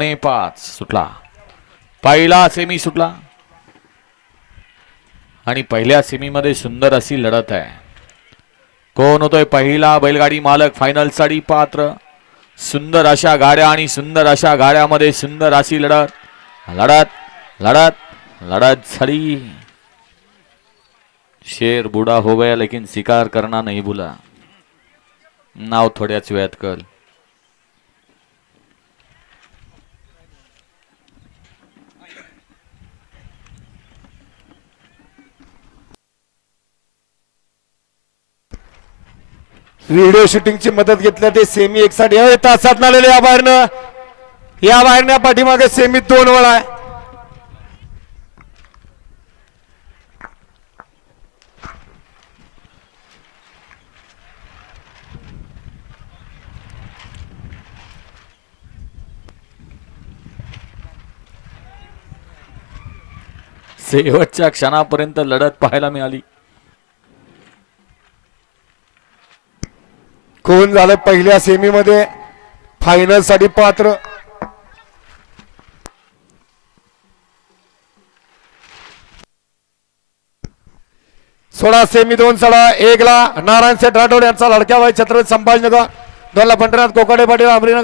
पावणे पाच सुटला. पहिला सेमी सुटला. आणि पहिल्या सेमीमध्ये सुंदर अशी लढत आहे. कोण होतोय पहिला बैलगाडी मालक? फायनलसाठी पात्र. सुंदर अशा गाड्या आणि सुंदर अशा गाड्यामध्ये सुंदर अशी लढत. लढत लढत लढत झाली शेर बुडा हो गया लेकिन शिकार करना नहीं बुला नाव थोड्याच वेळात कल. व्हिडिओ शूटिंगची मदत घेतल्या ते सेमी एक साठी तासात आलेले या बाहेरनं. या बाहेरनं पाठीमागे सेमी दोन वेळा आहे. शेवटच्या क्षणापर्यंत लढत पाहायला मिळाली. कोण झालं पहिल्या सेमी मध्ये फायनलसाठी पात्र. सोळा सेमी दोन सडा एकला नारायण सेठ राठोड यांचा लडक्या वाय छत्रपती संभाजीनगर. दोनला पंढरनाथ कोकडे पाटील अमरीनगर.